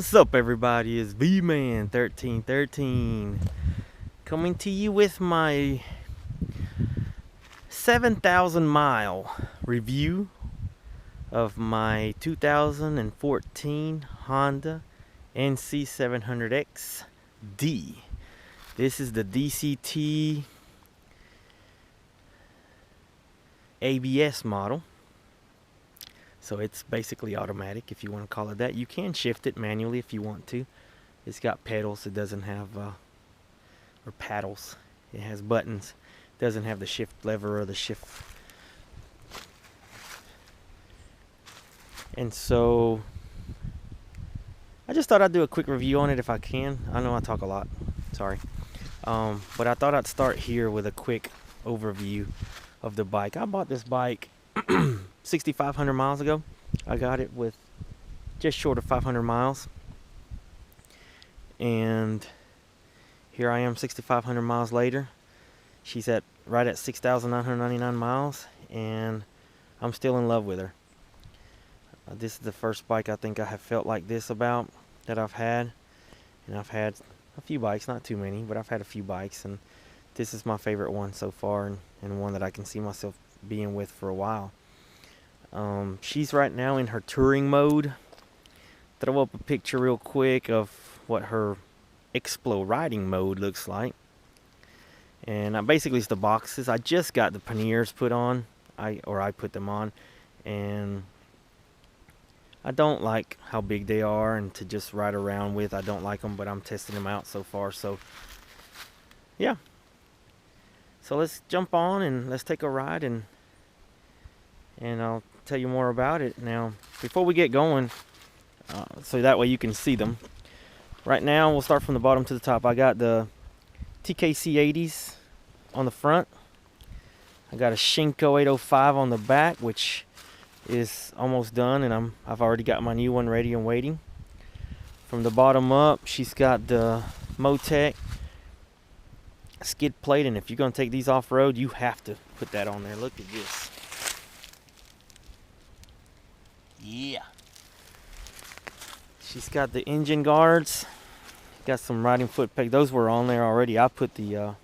What's up, everybody? It's Vman1313 coming to you with my 7,000 mile review of my 2014 Honda NC700XD. This is the DCT ABS model. So it's basically automatic, if you want to call it that. You can shift it manually if you want to. It's got pedals. It doesn't have, or paddles. It has buttons. It doesn't have the shift lever or the shift. And so I just thought I'd do a quick review on it if I can. I know I talk a lot. Sorry. But I thought I'd start here with a quick overview of the bike. I bought this bike 6,500 miles ago. I got it with just short of 500 miles, and here I am 6,500 miles later. She's right at 6,999 miles, and I'm still in love with her. This is the first bike I think I have felt like this about that I've had, and I've had a few bikes, not too many, but I've had a few bikes, and this is my favorite one so far, and one that I can see myself being with for a while. She's right now in her touring mode. Throw up a picture real quick of what her Explo riding mode looks like. And basically it's the boxes. I just got the panniers put on. I put them on, and I don't like how big they are and to just ride around with. I don't like them, but I'm testing them out so far. So yeah. So let's jump on and let's take a ride, and I'll tell you more about it. Now, before we get going, so that way you can see them. Right now, we'll start from the bottom to the top. I got the TKC 80s on the front. I got a Shinko 805 on the back, which is almost done, and I've already got my new one ready and waiting. From the bottom up, she's got the Motec skid plate, and if you're going to take these off-road, you have to put that on there. Look at this. Yeah. She's got the engine guards. Got some riding foot pegs. Those were on there already. I put the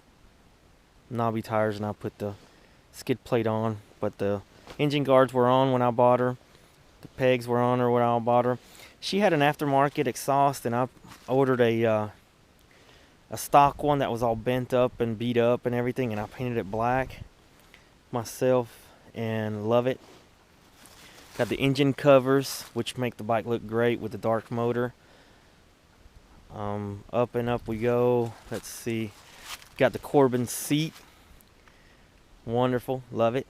knobby tires and I put the skid plate on, but the engine guards were on when I bought her. The pegs were on her when I bought her. She had an aftermarket exhaust, and I ordered a stock one that was all bent up and beat up and everything, and I painted it black myself and love it. Got the engine covers, which make the bike look great with the dark motor. Up and up we go. Let's see. Got the Corbin seat. Wonderful. Love it.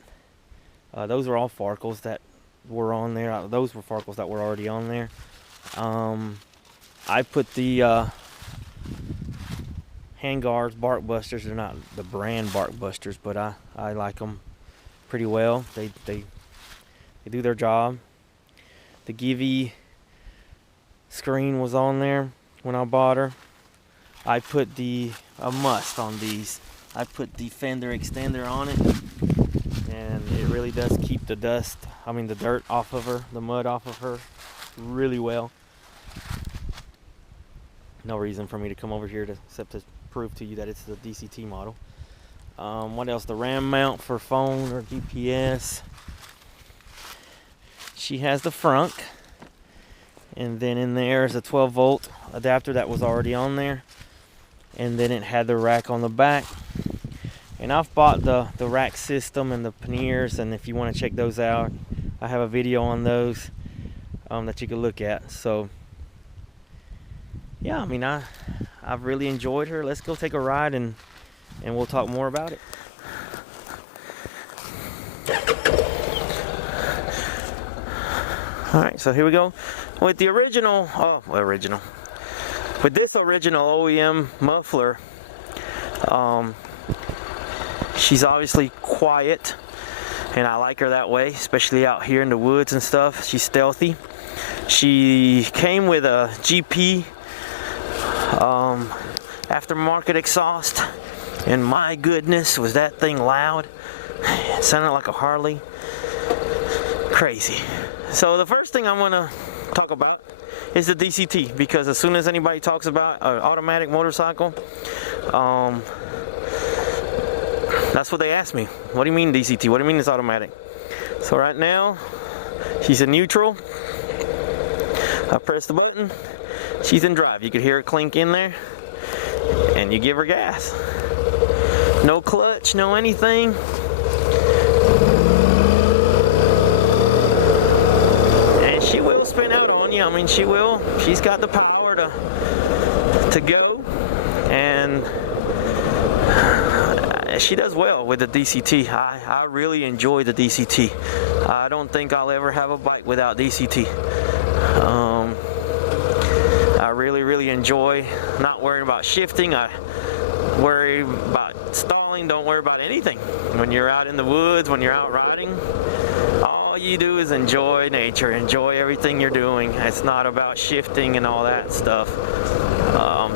Those are all Farkles that were on there. Those were Farkles that were already on there. I put the hand guards, Bark Busters. They're not the brand Bark Busters, but I like them pretty well. They do their job. The Givey screen was on there when I bought her. I put a must on these. I put the fender extender on it, and it really does keep the dirt off of her, the mud off of her really well. No reason for me to come over here except to prove to you that it's the DCT model. What else? The RAM mount for phone or GPS. She has the frunk, and then in there is a 12-volt adapter that was already on there, and then it had the rack on the back. And I've bought the rack system and the panniers, and if you want to check those out, I have a video on those that you can look at. So yeah, I mean, I've really enjoyed her. Let's go take a ride, and we'll talk more about it. Alright, so here we go. With the with this original OEM muffler, she's obviously quiet, and I like her that way, especially out here in the woods and stuff. She's stealthy. She came with a GP aftermarket exhaust, and my goodness, was that thing loud. It sounded like a Harley. Crazy. So the first thing I want to talk about is the DCT, because as soon as anybody talks about an automatic motorcycle, that's what they ask me. What do you mean DCT? What do you mean it's automatic? So right now, she's in neutral. I press the button. She's in drive. You could hear it clink in there, and you give her gas. No clutch, no anything. And she will spin out on you. I mean, she will. She's got the power to go, and she does well with the DCT. I really enjoy the DCT. I don't think I'll ever have a bike without DCT. I really enjoy not worrying about shifting. I worry about stalling, don't worry about anything. When you're out in the woods, when you're out riding, all you do is enjoy nature, enjoy everything you're doing. It's not about shifting and all that stuff.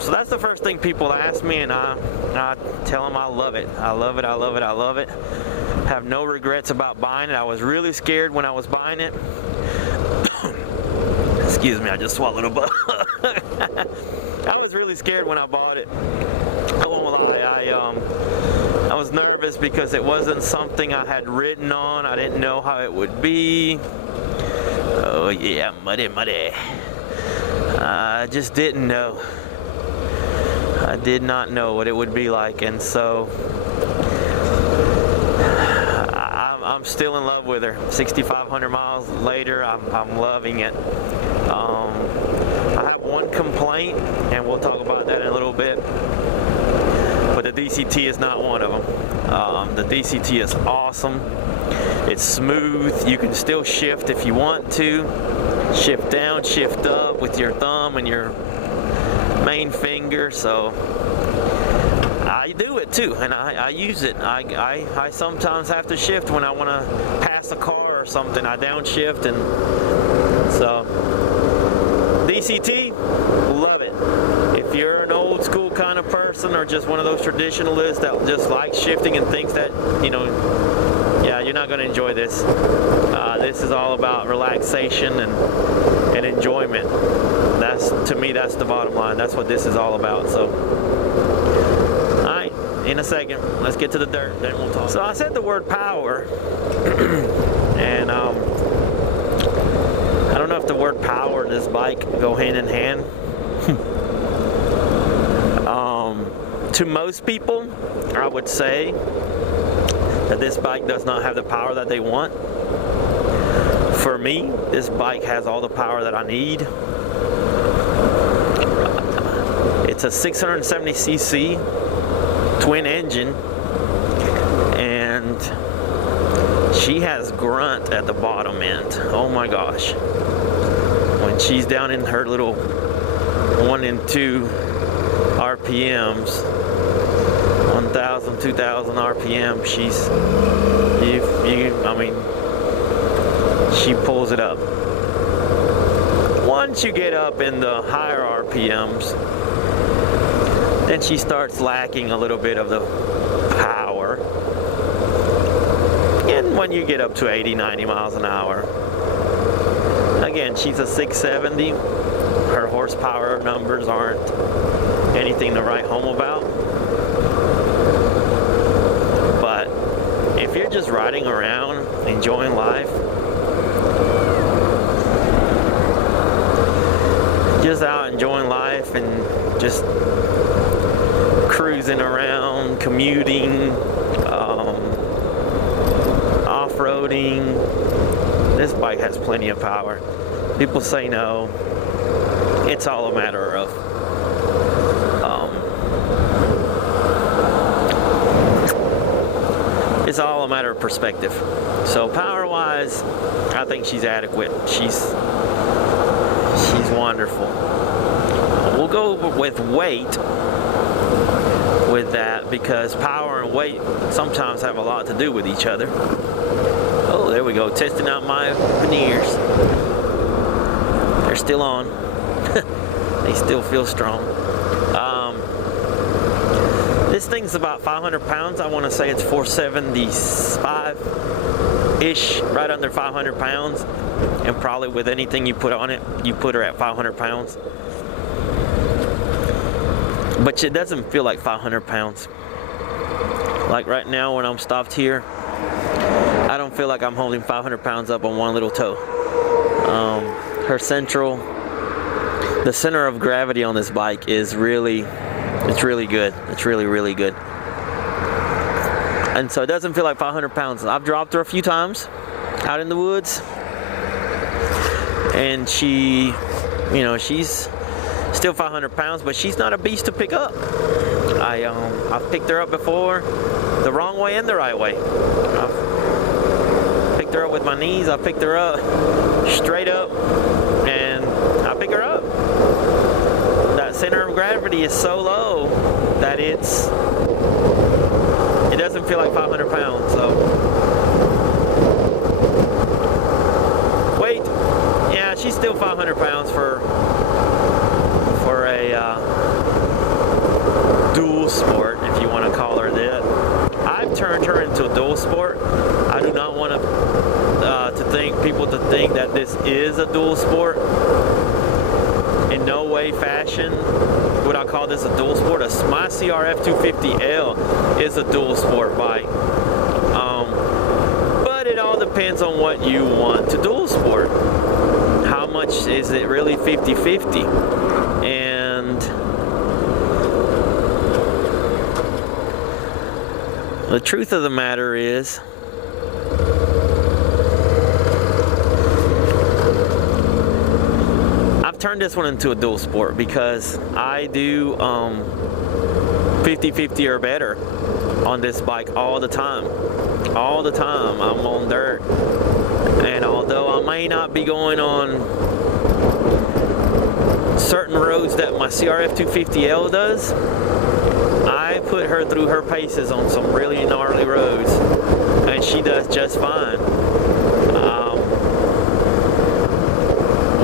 So that's the first thing people ask me, and I tell them I love it. I love it, I love it, I love it. Have no regrets about buying it. I was really scared when I was buying it. Excuse me, I just swallowed a bug. I was really scared when I bought it. I won't lie, I was nervous because it wasn't something I had ridden on. I didn't know how it would be. Oh yeah, muddy. I just didn't know. I did not know what it would be like, and so I'm still in love with her. 6,500 miles later, I'm loving it. I have one complaint, and we'll talk about that in a little bit, but the DCT is not one of them. The DCT is awesome. It's smooth. You can still shift if you want to. Shift down, shift up with your thumb and your main finger. So I do it too, and I use it. I sometimes have to shift when I want to pass a car or something. I downshift, and so DCT, love it. If you're an old school kind of person or just one of those traditionalists that just likes shifting and thinks that, you know, yeah, you're not going to enjoy this. This is all about relaxation and enjoyment. To me, that's the bottom line. That's what this is all about. So, alright, in a second, let's get to the dirt, then we'll talk. So I said the word power, and I don't know if the word power and this bike go hand in hand. To most people, I would say that this bike does not have the power that they want. For me, this bike has all the power that I need. It's a 670cc twin engine, and she has grunt at the bottom end. Oh my gosh. When she's down in her little 1 and 2 RPMs, 1,000, 2,000 RPM, I mean, she pulls it up. Once you get up in the higher RPMs, then she starts lacking a little bit of the power. And when you get up to 80, 90 miles an hour, again, she's a 670. Her horsepower numbers aren't anything to write home about. But if you're just riding around, enjoying life, just out enjoying life and just cruising around, commuting, off-roading, this bike has plenty of power. People say no. It's all a matter of it's all a matter of perspective. So power-wise, I think she's adequate. She's wonderful. We'll go with weight with that, because power and weight sometimes have a lot to do with each other. Oh, there we go, testing out my veneers. They're still on. They still feel strong. This thing's about 500 pounds. I want to say it's 475. ish, right under 500 pounds, and probably with anything you put on it, you put her at 500 pounds. But it doesn't feel like 500 pounds. Like right now when I'm stopped here, I don't feel like I'm holding 500 pounds up on one little toe. The center of gravity on this bike is really, it's really good. It's really, really good. And so it doesn't feel like 500 pounds. I've dropped her a few times out in the woods, and she, you know, she's still 500 pounds, but she's not a beast to pick up. I've picked her up before, the wrong way and the right way. I've picked her up with my knees. I picked her up straight up, and I pick her up. That center of gravity is so low that it doesn't feel like 500 pounds. So weight, yeah, she's still 500 pounds for a dual sport, if you want to call her that. I've turned her into a dual sport. I do not want people to think that this is a dual sport. In no way, fashion would I call this a dual sport. My CRF250L is a dual sport bike. But it all depends on what you want to dual sport. How much is it really 50-50? And the truth of the matter is, I've turned this one into a dual sport because I do 50-50 or better on this bike all the time. All the time I'm on dirt. And although I may not be going on certain roads that my CRF250L does, I put her through her paces on some really gnarly roads, and she does just fine.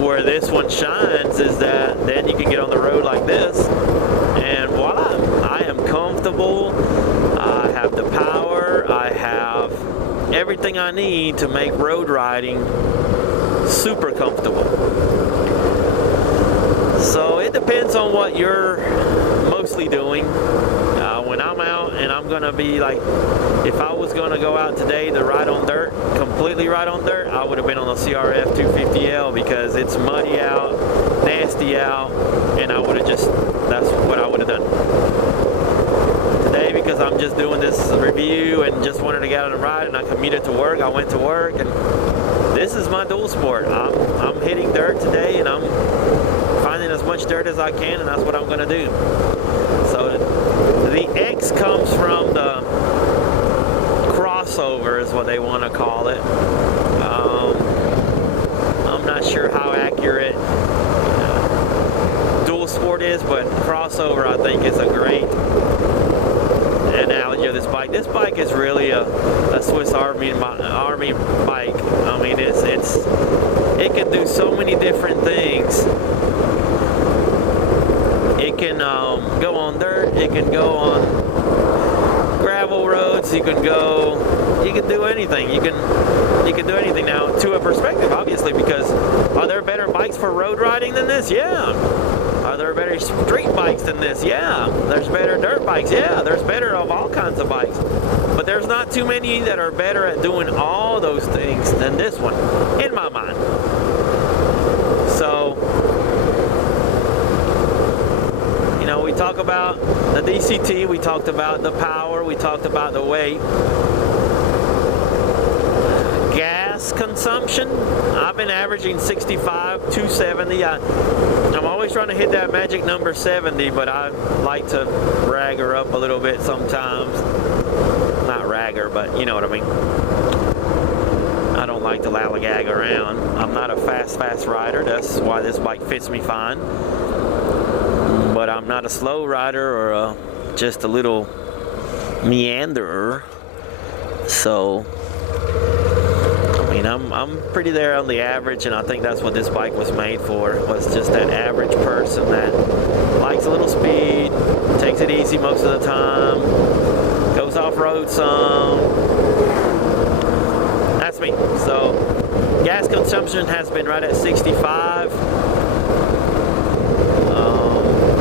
Where this one shines is that then you can get on the road like this, and voila, I am comfortable. I have the power. I have everything I need to make road riding super comfortable. So it depends on what you're mostly doing. When I'm out and I'm gonna be like, if I was gonna go out today to ride on dirt, completely ride on dirt, I would have been on the CRF250L because it's muddy out, nasty out, and I would have that's what I would have done. Today, because I'm just doing this review and just wanted to get out and ride, and I commuted to work, I went to work, and this is my dual sport. I'm hitting dirt today, and I'm finding as much dirt as I can, and that's what I'm gonna do. So the X comes from the crossover is what they want to call it. I'm not sure how accurate dual sport is, but crossover I think is a great analogy of this bike. This bike is really a Swiss Army bike. I mean, it can do so many different things. It can go on dirt, it can go on gravel roads, you can do anything. You can do anything. Now, to a perspective, obviously, because are there better bikes for road riding than this? Yeah. Are there better street bikes than this? Yeah. There's better dirt bikes? Yeah. There's better of all kinds of bikes. But there's not too many that are better at doing all those things than this one, in my mind. So, you know, we talk about the DCT, we talked about the power, we talked about the weight. Gas consumption, I've been averaging 65 to 70. I'm always trying to hit that magic number 70, but I like to rag her up a little bit sometimes. Not rag her, but you know what I mean. I don't like to lollygag around. I'm not a fast rider. That's why this bike fits me fine. But I'm not a slow rider or just a little meanderer. So, I mean, I'm pretty there on the average, and I think that's what this bike was made for. Was just that average person that likes a little speed, takes it easy most of the time, goes off-road some. That's me. consumption has been right at 65.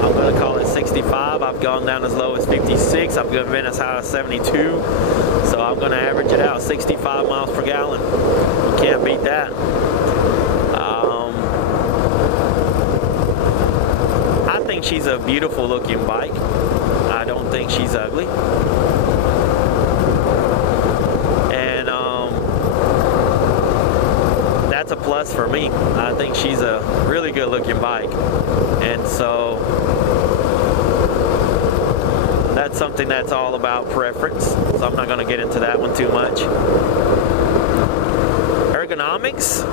I'm going to call it 65. I've gone down as low as 56. I've been as high as 72. So I'm going to average it out 65 miles per gallon. You can't beat that. I think she's a beautiful looking bike. I don't think she's ugly. And that's a plus for me. I think she's a really good looking bike. And so that's something that's all about preference. So I'm not going to get into that one too much. Ergonomics,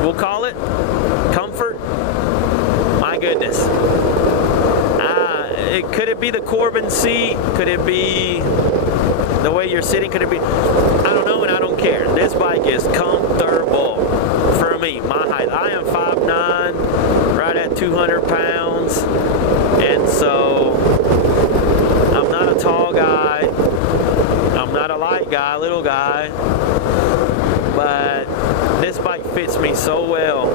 we'll call it. Comfort. My goodness. Could it be the Corbin seat? Could it be the way you're sitting? Could it be? I don't know, and I don't care. This bike is comfortable for me. My height. I am 5'9", right at 200 pounds, and so I'm not a tall guy. I'm not a light guy, little guy, but this bike fits me so well.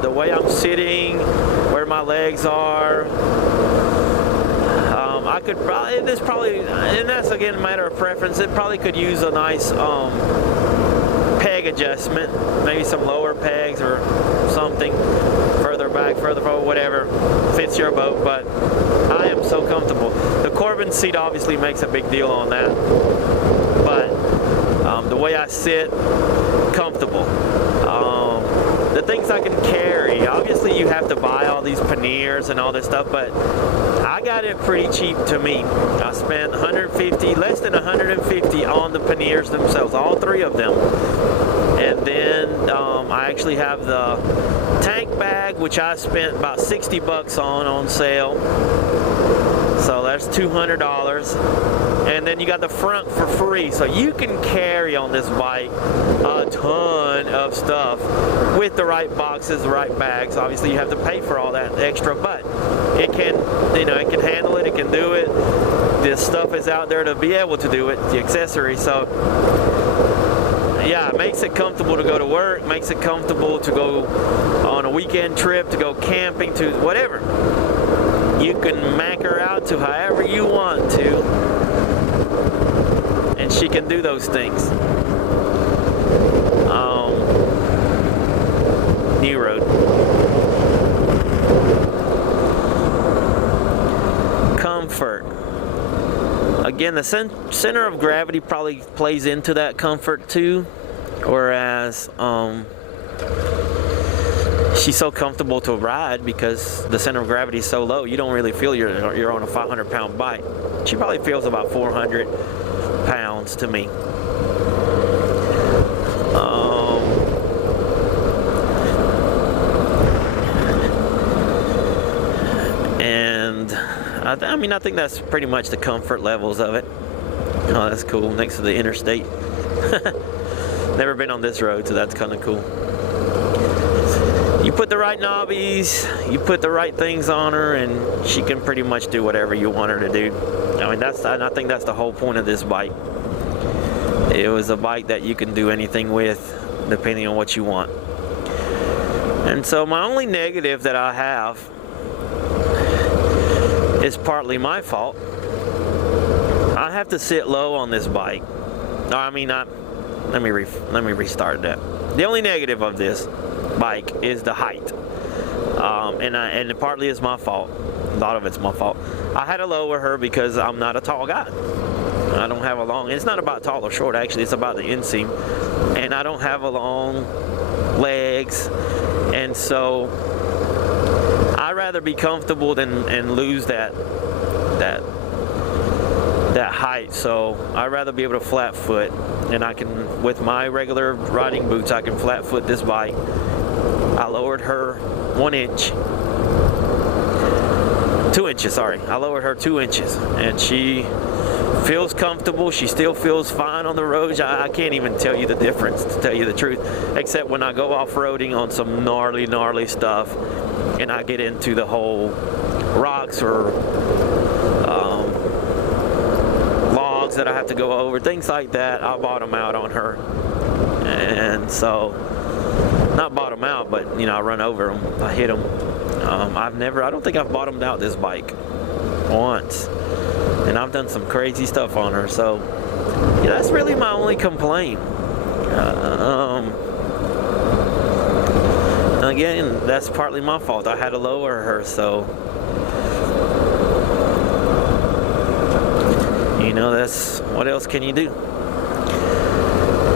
The way I'm sitting, where my legs are. I could probably, and that's again a matter of preference. It probably could use a nice peg adjustment, maybe some lower pegs or something, further back, further forward, whatever fits your boat. But I am so comfortable. The Corbin seat obviously makes a big deal on that, but the way I sit, comfortable. The things I can carry, obviously you have to buy all these panniers and all this stuff, but I got it pretty cheap to me. I spent less than 150 on the panniers themselves, all three of them. And then I actually have the tank bag, which I spent about 60 bucks on sale. So that's $200. And then you got the front for free. So you can carry on this bike a ton of stuff with the right boxes, the right bags. Obviously you have to pay for all that extra, but it can, it can handle it, it can do it. This stuff is out there to be able to do it, the accessory. So yeah, it makes it comfortable to go to work, makes it comfortable to go on a weekend trip, to go camping, to whatever. You can mac her out to however you want to, and she can do those things. New road. Comfort. Again, the center of gravity probably plays into that comfort too, whereas she's so comfortable to ride because the center of gravity is so low. You don't really feel you're on a 500-pound bike. She probably feels about 400 pounds to me. And I think that's pretty much the comfort levels of it. Oh, that's cool. Next to the interstate. Never been on this road, so that's kind of cool. You put the right knobbies, you put the right things on her, and she can pretty much do whatever you want her to do. I think that's the whole point of this bike. It was a bike that you can do anything with, depending on what you want. And so my only negative that I have is partly my fault. I have to sit low on this bike. Let me restart that. The only negative of this bike is the height, and it partly is my fault. A lot of it's my fault. I had to lower her because I'm not a tall guy. I don't have a long. It's not about tall or short, actually. It's about the inseam, and I don't have a long legs, and so I'd rather be comfortable than lose that height. So I'd rather be able to flat foot, and I can, with my regular riding boots, I can flat foot this bike. I lowered her 1 inch. 2 inches, sorry. I lowered her 2 inches, and she feels comfortable. She still feels fine on the roads. I can't even tell you the difference, to tell you the truth, except when I go off-roading on some gnarly stuff, and I get into the whole rocks or logs that I have to go over, things like that. I bottom out on her, and so not bottom out, but you know, I run over them, I hit them. I don't think I've bottomed out this bike once, and I've done some crazy stuff on her. So yeah, that's really my only complaint. Again, that's partly my fault. I had to lower her, so you know, that's, what else can you do?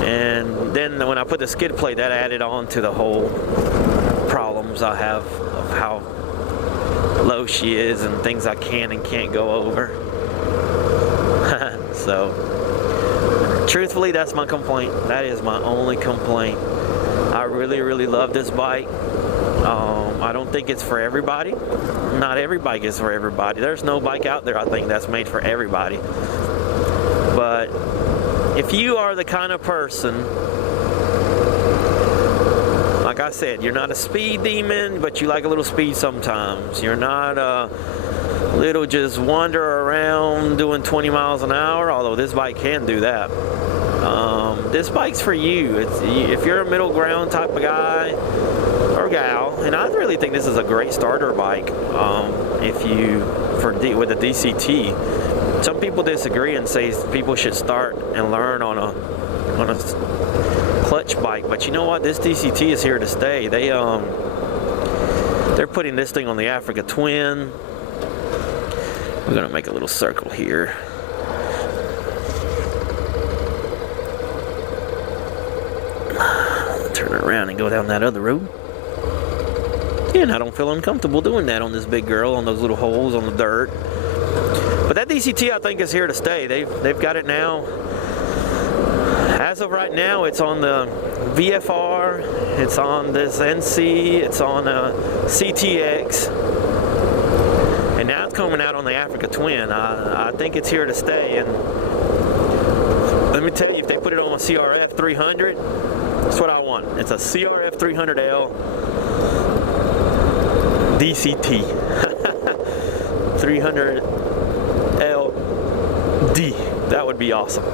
And then when I put the skid plate, that added on to the whole problems I have of how low she is and things I can and can't go over. So truthfully, that's my complaint. That is my only complaint. I really love this bike. I don't think it's for everybody. Not every bike is for everybody. There's no bike out there, I think, that's made for everybody. But if you are the kind of person, like I said, you're not a speed demon, but you like a little speed sometimes. You're not a little just wander around doing 20 miles an hour, although this bike can do that. This bike's for you. If you're a middle ground type of guy or gal, and I really think this is a great starter bike. With a DCT, some people disagree and say people should start and learn on a clutch bike. But you know what? This DCT is here to stay. They're putting this thing on the Africa Twin. We're gonna make a little circle here. Turn it around and go down that other road. And I don't feel uncomfortable doing that on this big girl, on those little holes on the dirt. But that DCT, I think, is here to stay. They've got it now. As of right now, it's on the VFR, it's on this NC, it's on a CTX, and now it's coming out on the Africa Twin. I think it's here to stay, and let me tell you, if they put it on a CRF 300, that's what I want. It's a CRF 300L DCT 300LD. That would be awesome.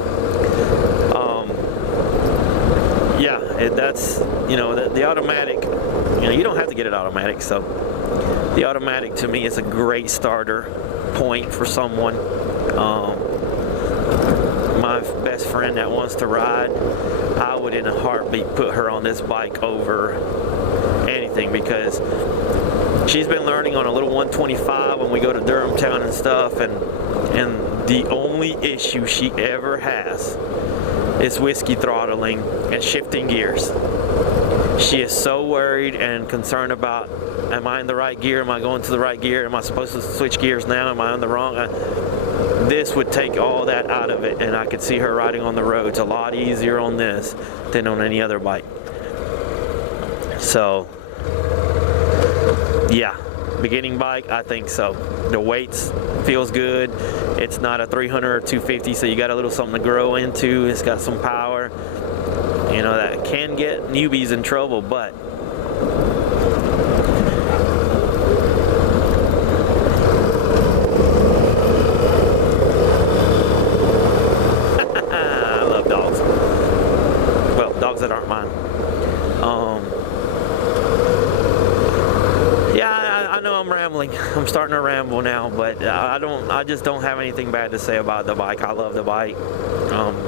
Yeah, that's, you know, the automatic, you know, you don't have to get it automatic, so the automatic to me is a great starter point for someone. My best friend that wants to ride, I would in a heartbeat put her on this bike over anything, because she's been learning on a little 125 when we go to Durham Town and stuff, and the only issue she ever has is whiskey throttling and shifting gears. She is so worried and concerned about, am I in the right gear? Am I going to the right gear? Am I supposed to switch gears now? Am I on the wrong? This would take all that out of it, and I could see her riding on the roads a lot easier on this than on any other bike. So yeah, beginning bike, I think so. The weights feels good. It's not a 300 or 250, so you got a little something to grow into. It's got some power. You know, that can get newbies in trouble, but I love dogs. Well, dogs that aren't mine. I know I'm rambling. I'm starting to ramble now, but I just don't have anything bad to say about the bike. I love the bike.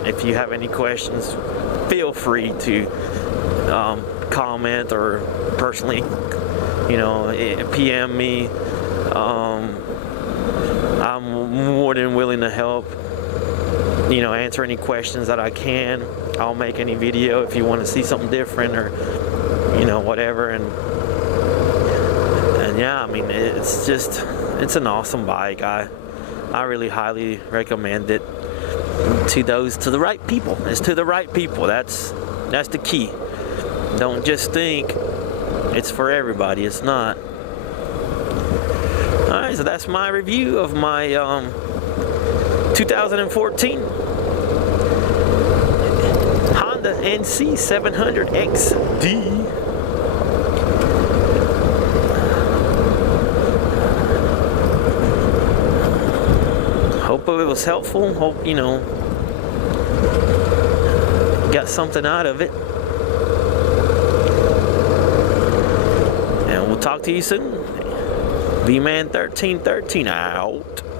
If you have any questions, feel free to comment or personally, you know, PM me. I'm more than willing to help, you know, answer any questions that I can. I'll make any video if you want to see something different, or, you know, whatever. And yeah, I mean, it's an awesome bike. I really highly recommend it to the right people. It's to the right people. That's the key. Don't just think it's for everybody. It's not. All right, so that's my review of my 2014 Honda NC700XD. Hope it was helpful. Hope, you know, got something out of it. talk to you soon. Vman1313 out.